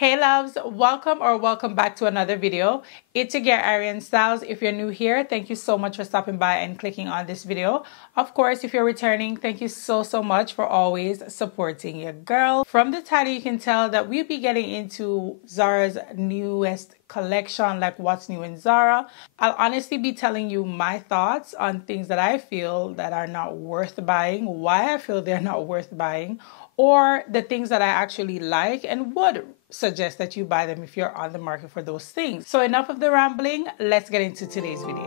Hey loves, welcome back to another video. It's your girl ARIANNE STYLLZ. If you're new here, thank you so much for stopping by and clicking on this video. Of course, if you're returning, thank you so much for always supporting your girl. From the title, you can tell that we'll be getting into Zara's newest collection, like what's new in Zara. I'll honestly be telling you my thoughts on things that I feel that are not worth buying, why I feel they're not worth buying, or the things that I actually like and would suggest that you buy them if you're on the market for those things. So enough of the rambling, let's get into today's video.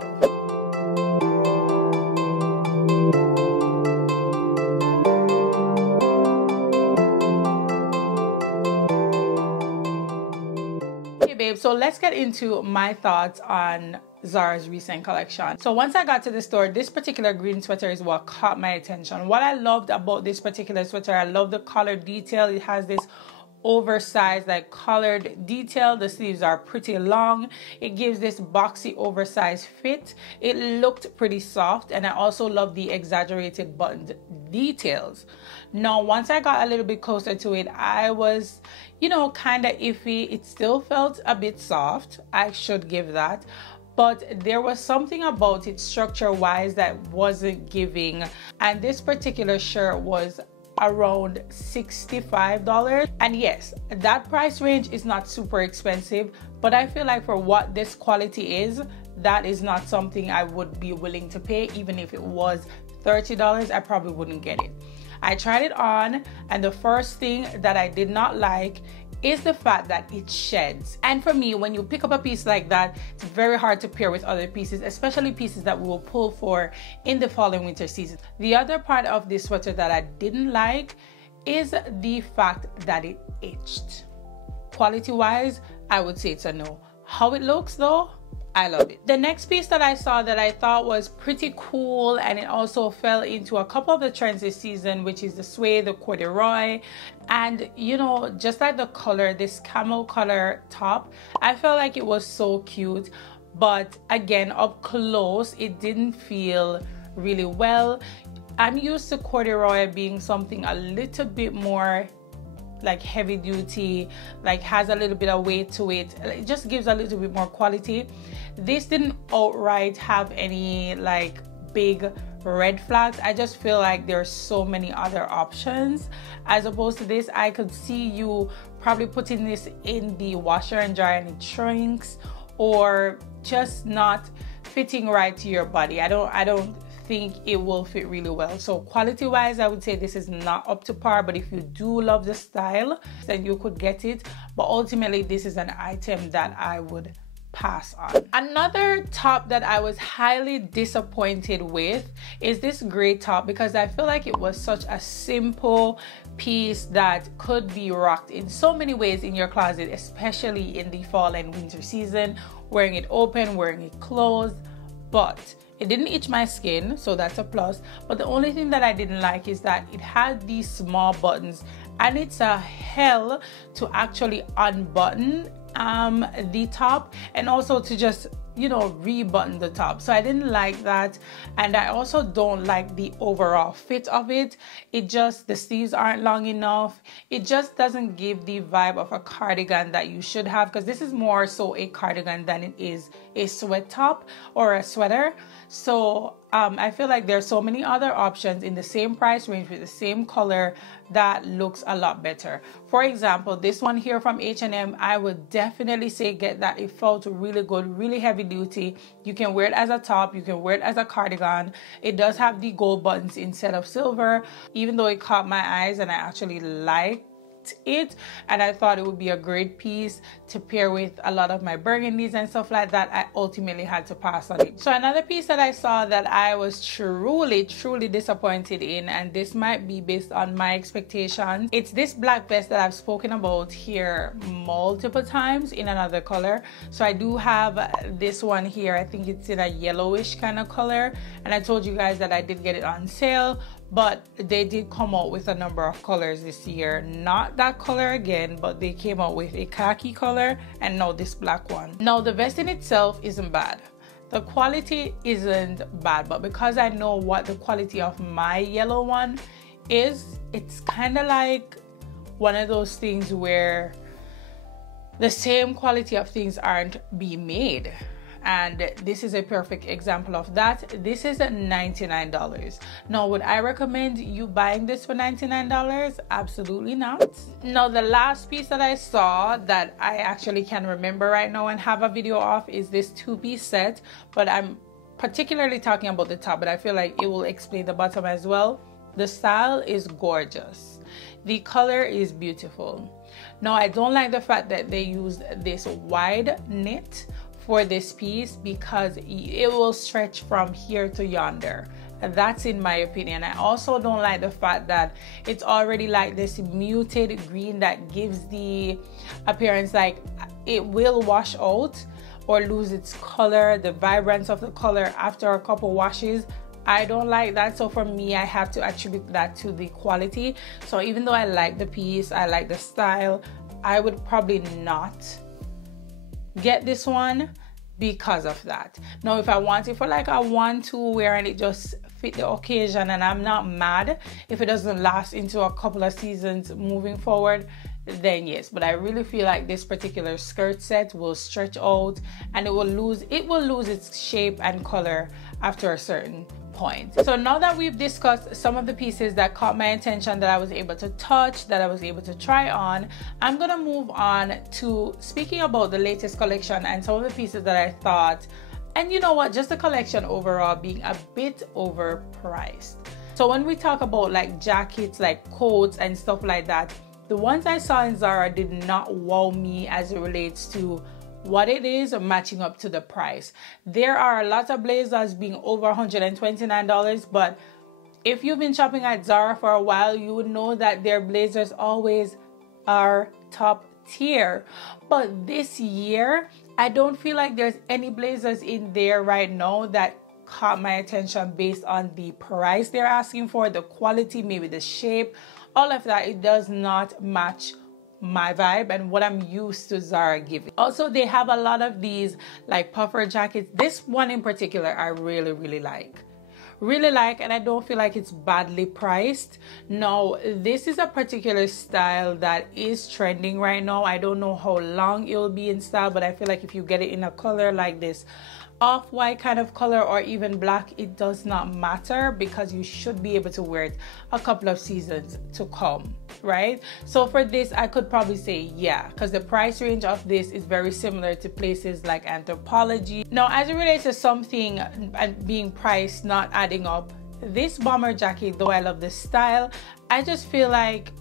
Okay babe, so let's get into my thoughts on Zara's recent collection. So once I got to the store, this particular green sweater is what caught my attention. What I loved about this particular sweater, I love the color detail. It has this oversized like colored detail. The sleeves are pretty long. It gives this boxy oversized fit. It looked pretty soft, and I also love the exaggerated buttoned details. Now once I got a little bit closer to it, I was, kind of iffy. It still felt a bit soft, I should give that, but there was something about it structure wise that wasn't giving. And this particular shirt was around $65, and yes, that price range is not super expensive, but I feel like for what this quality is, that is not something I would be willing to pay. Even if it was $30, I probably wouldn't get it. I tried it on, and the first thing that I did not like is the fact that it sheds. And for me, when you pick up a piece like that, it's very hard to pair with other pieces, especially pieces that we will pull for in the fall and winter season. The other part of this sweater that I didn't like is the fact that it itched. Quality wise, I would say it's a no. How it looks though, I love it. The next piece that I saw that I thought was pretty cool, and it also fell into a couple of the trends this season, which is the suede, the corduroy, and just like the color, this camel color top, I felt like it was so cute, but again, up close, it didn't feel really well. I'm used to corduroy being something a little bit more like heavy duty, like has a little bit of weight to it. It just gives a little bit more quality. This didn't outright have any like big red flags. I just feel like there's so many other options as opposed to this. I could see you probably putting this in the washer and dryer and it shrinks, or just not fitting right to your body. I don't think it will fit really well. So quality wise, I would say this is not up to par, but if you do love the style, then you could get it. But ultimately, this is an item that I would pass on. Another top that I was highly disappointed with is this gray top, because I feel like it was such a simple piece that could be rocked in so many ways in your closet, especially in the fall and winter season, wearing it open, wearing it closed. But it didn't itch my skin, so that's a plus. But the only thing that I didn't like is that it had these small buttons, and it's a hell to actually unbutton the top, and also to just rebutton the top. So I didn't like that, and I also don't like the overall fit of it. The sleeves aren't long enough. It just doesn't give the vibe of a cardigan that you should have, because this is more so a cardigan than it is a sweat top or a sweater. So I feel like there's so many other options in the same price range with the same color that looks a lot better. For example, this one here from H&M, I would definitely say get that. It felt really good, really heavy duty. You can wear it as a top, you can wear it as a cardigan. It does have the gold buttons instead of silver, even though it caught my eyes and I actually liked it, and I thought it would be a great piece to pair with a lot of my burgundies and stuff like that. I ultimately had to pass on it. So another piece that I saw that I was truly disappointed in, and this might be based on my expectations, it's this black vest that I've spoken about here multiple times in another color. So I do have this one here. I think it's in a yellowish kind of color, and I told you guys that I did get it on sale, but they did come out with a number of colors this year. Not that color again, but they came out with a khaki color and now this black one. Now the vest in itself isn't bad. The quality isn't bad, but because I know what the quality of my yellow one is, it's kind of like one of those things where the same quality of things aren't being made. And this is a perfect example of that. This is $99. Now, would I recommend you buying this for $99? Absolutely not. Now, the last piece that I saw that I actually can remember right now and have a video of is this two-piece set, but I'm particularly talking about the top, but I feel like it will explain the bottom as well. The style is gorgeous. The color is beautiful. Now, I don't like the fact that they used this wide knit for this piece because it will stretch from here to yonder. That's in my opinion. I also don't like the fact that it's already like this muted green that gives the appearance like it will wash out or lose its color, the vibrance of the color after a couple washes. I don't like that. So for me, I have to attribute that to the quality. So even though I like the piece, I like the style, I would probably not get this one because of that. Now, if I want it for like a 1-2 wear and it just fit the occasion, and I'm not mad if it doesn't last into a couple of seasons moving forward, then yes. But I really feel like this particular skirt set will stretch out and it will lose its shape and color after a certain point. So now that we've discussed some of the pieces that caught my attention, that I was able to touch, that I was able to try on, I'm gonna move on to speaking about the latest collection and some of the pieces that I thought, and you know what, just the collection overall being a bit overpriced. So when we talk about like jackets, like coats and stuff like that, the ones I saw in Zara did not wow me as it relates to what it is matching up to the price. There are a lot of blazers being over $129, but if you've been shopping at Zara for a while, you would know that their blazers always are top tier. But this year, I don't feel like there's any blazers in there right now that caught my attention based on the price they're asking for, the quality, maybe the shape, all of that. It does not match my vibe and what I'm used to Zara giving. Also, they have a lot of these like puffer jackets. This one in particular I really like, and I don't feel like it's badly priced. No, this is a particular style that is trending right now. I don't know how long it will be in style, but I feel like if you get it in a color like this off-white kind of color or even black, it does not matter because you should be able to wear it a couple of seasons to come, right? So for this, I could probably say yeah, because the price range of this is very similar to places like Anthropologie. Now, as it relates to something and being priced not adding up, this bomber jacket, though I love the style, I just feel like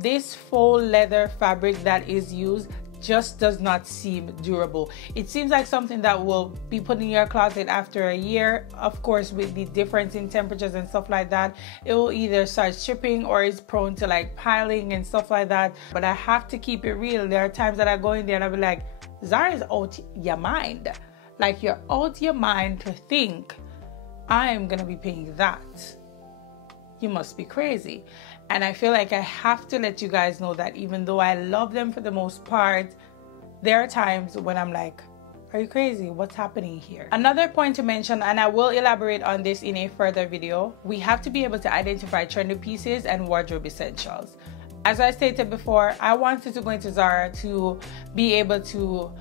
this faux leather fabric that is used just does not seem durable. It seems like something that will be put in your closet after a year. Of course, with the difference in temperatures and stuff like that, it will either start stripping or is prone to like piling and stuff like that. But I have to keep it real. There are times that I go in there and I'll be like, Zara is out your mind. Like, you're out your mind to think I'm gonna be paying that. You must be crazy. And I feel like I have to let you guys know that even though I love them for the most part, there are times when I'm like, are you crazy? What's happening here? Another point to mention, and I will elaborate on this in a further video, we have to be able to identify trendy pieces and wardrobe essentials. As I stated before, I wanted to go into Zara to be able to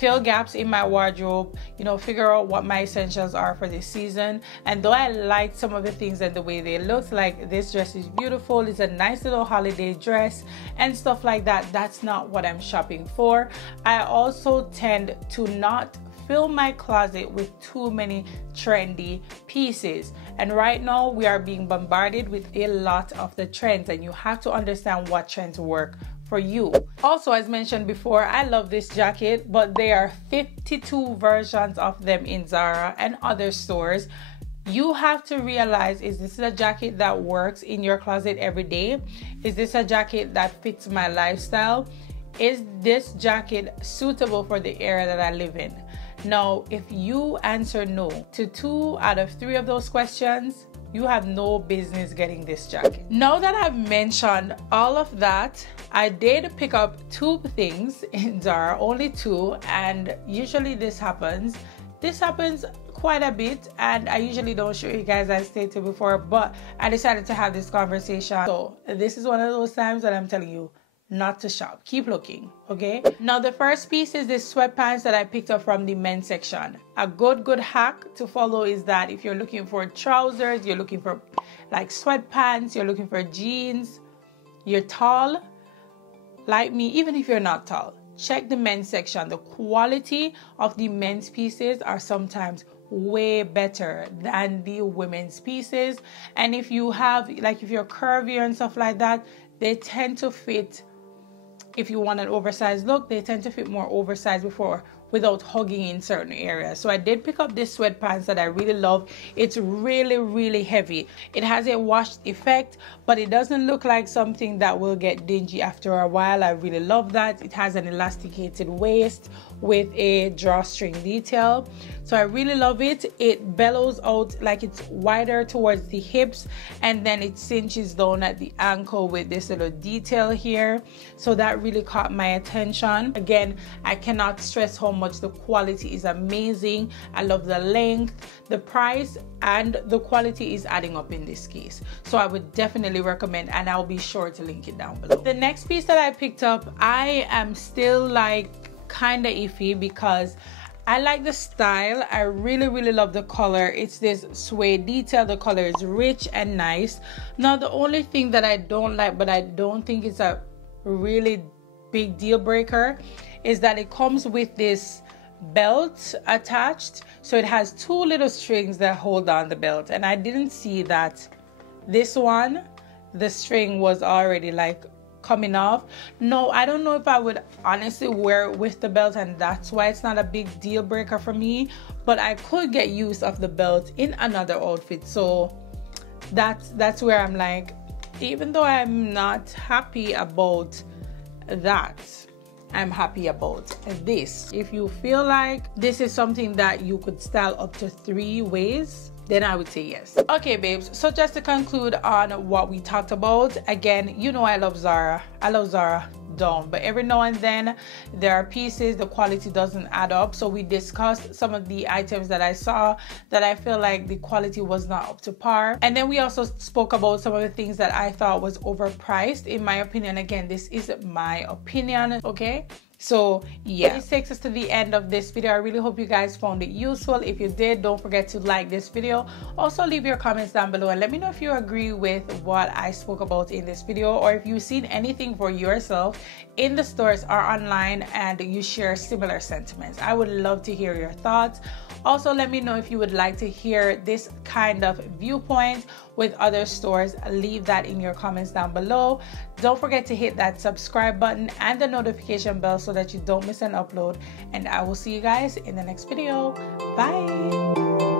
fill gaps in my wardrobe, you know, figure out what my essentials are for this season. And though I liked some of the things and the way they looked, like this dress is beautiful, it's a nice little holiday dress and stuff like that, that's not what I'm shopping for. I also tend to not fill my closet with too many trendy pieces, and right now we are being bombarded with a lot of the trends, and you have to understand what trends work for you. Also, as mentioned before, I love this jacket, but there are 52 versions of them in Zara and other stores. You have to realize, is this a jacket that works in your closet every day? Is this a jacket that fits my lifestyle? Is this jacket suitable for the area that I live in? Now, if you answer no to 2 out of 3 of those questions, you have no business getting this jacket. Now that I've mentioned all of that, I did pick up 2 things in Zara, only 2, and usually this happens quite a bit, and I usually don't show you guys, as stated before, but I decided to have this conversation. So this is one of those times that I'm telling you, not to shop. Keep looking, okay? Now the first piece is this sweatpants that I picked up from the men's section. A good hack to follow is that if you're looking for trousers, you're looking for like sweatpants, you're looking for jeans, you're tall like me, even if you're not tall, check the men's section. The quality of the men's pieces are sometimes way better than the women's pieces. And if you have, like, if you're curvy and stuff like that, they tend to fit. If you want an oversized look, they tend to fit more oversized without hugging in certain areas. So I did pick up this sweatpants that I really love. It's really heavy. It has a washed effect, but it doesn't look like something that will get dingy after a while. I really love that. It has an elasticated waist with a drawstring detail. So I really love it. It bellows out, like it's wider towards the hips, and then it cinches down at the ankle with this little detail here. So that really caught my attention. Again, I cannot stress how much the quality is amazing. I love the length, the price, and the quality is adding up in this case. So I would definitely recommend, and I'll be sure to link it down below. The next piece that I picked up, I am still like kind of iffy because I like the style. I really love the color. It's this suede detail. The color is rich and nice. Now the only thing that I don't like, but I don't think it's a really big deal breaker, is that it comes with this belt attached. So it has two little strings that hold on the belt, and I didn't see that this one, the string was already like coming off. No, I don't know if I would honestly wear it with the belt, and that's why it's not a big deal breaker for me, but I could get use of the belt in another outfit. So that's where I'm like, even though I'm not happy about that, I'm happy about this. If you feel like this is something that you could style up to 3 ways, then I would say yes. Okay, babes, so just to conclude on what we talked about, again, you know I love Zara. I love Zara down, but every now and then there are pieces the quality doesn't add up. So we discussed some of the items that I saw that I feel like the quality was not up to par, and then we also spoke about some of the things that I thought was overpriced. In my opinion, again, this is my opinion, okay? So yeah, this takes us to the end of this video. I really hope you guys found it useful. If you did, don't forget to like this video. Also leave your comments down below and let me know if you agree with what I spoke about in this video, or if you've seen anything for yourself in the stores or online and you share similar sentiments. I would love to hear your thoughts. Also, let me know if you would like to hear this kind of viewpoint with other stores. Leave that in your comments down below. Don't forget to hit that subscribe button and the notification bell so that you don't miss an upload. And I will see you guys in the next video. Bye.